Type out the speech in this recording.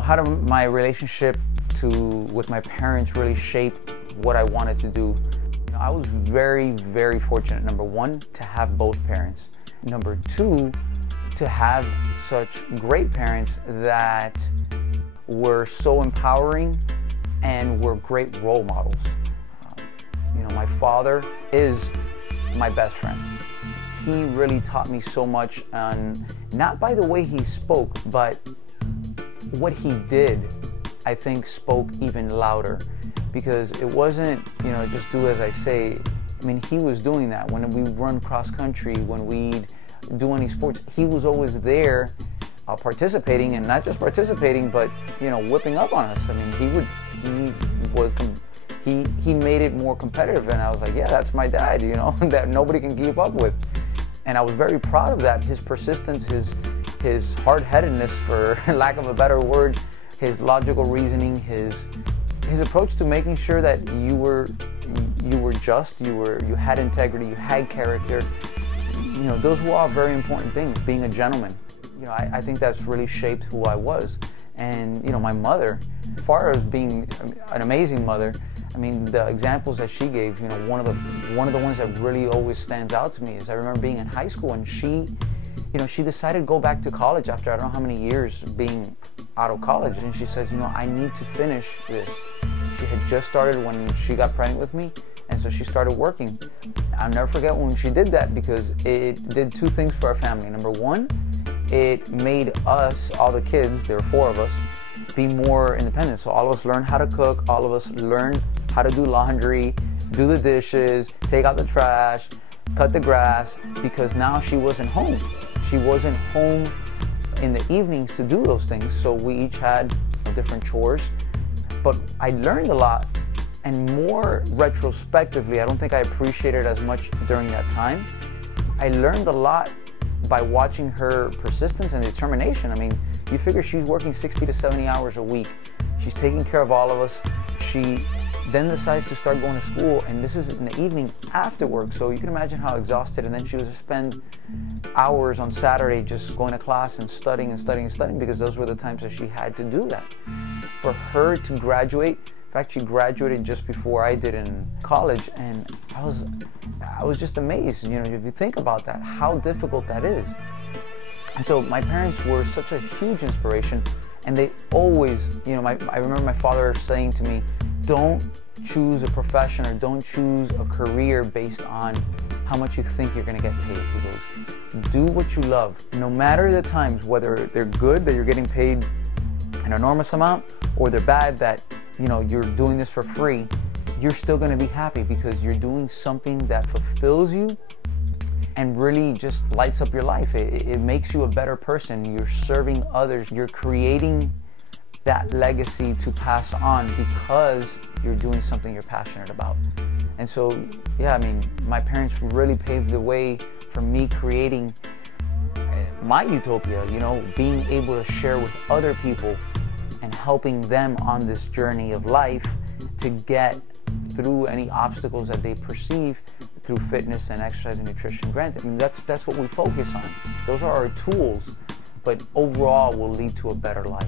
How did my relationship with my parents really shape what I wanted to do? I was very, very fortunate, number one, to have both parents. Number two, to have such great parents that were so empowering and were great role models. My father is my best friend. He really taught me so much, not by the way he spoke, but what he did, I think, spoke even louder, because it wasn't, just do as I say. I mean, he was doing that when we run cross country, when we'd do any sports. He was always there, participating, and not just participating, but whipping up on us. I mean, he made it more competitive, and I was like, yeah, that's my dad, that nobody can keep up with. And I was very proud of that. His persistence, his hard-headedness, for lack of a better word, his logical reasoning, his approach to making sure that you were just, you had integrity, you had character. Those were all very important things. Being a gentleman, I think that's really shaped who I was. And my mother, as far as being an amazing mother, I mean, the examples that she gave, one of the ones that really always stands out to me is I remember being in high school, and she decided to go back to college after I don't know how many years being out of college, and she says, I need to finish this. She had just started when she got pregnant with me, and so she started working. I'll never forget when she did that, because it did two things for our family. Number one, it made us, all the kids, there were 4 of us, be more independent. So all of us learned how to cook, all of us learned how to do laundry, do the dishes, take out the trash, cut the grass, because now she wasn't home. She wasn't home in the evenings to do those things, so we each had different chores. But I learned a lot, and more retrospectively, I don't think I appreciated it as much during that time. I learned a lot by watching her persistence and determination. I mean, you figure she's working 60 to 70 hours a week. She's taking care of all of us. She then decides to start going to school, and this is in the evening after work, so you can imagine how exhausted. And then she would spend hours on Saturday just going to class and studying and studying and studying, because those were the times that she had to do that. For her to graduate, in fact, she graduated just before I did in college, and I was just amazed, if you think about that, how difficult that is. And so my parents were such a huge inspiration, and they always, I remember my father saying to me, don't choose a profession or don't choose a career based on how much you think you're going to get paid. He goes, do what you love. No matter the times, whether they're good, that you're getting paid an enormous amount, or they're bad, that you're doing this for free, you're still going to be happy, because you're doing something that fulfills you and really just lights up your life. It makes you a better person. You're serving others. You're creating that legacy to pass on because you're doing something you're passionate about. And so, yeah, I mean, my parents really paved the way for me creating my utopia, being able to share with other people and helping them on this journey of life to get through any obstacles that they perceive through fitness and exercise and nutrition. Granted, I mean, that's what we focus on. Those are our tools, but overall will lead to a better life.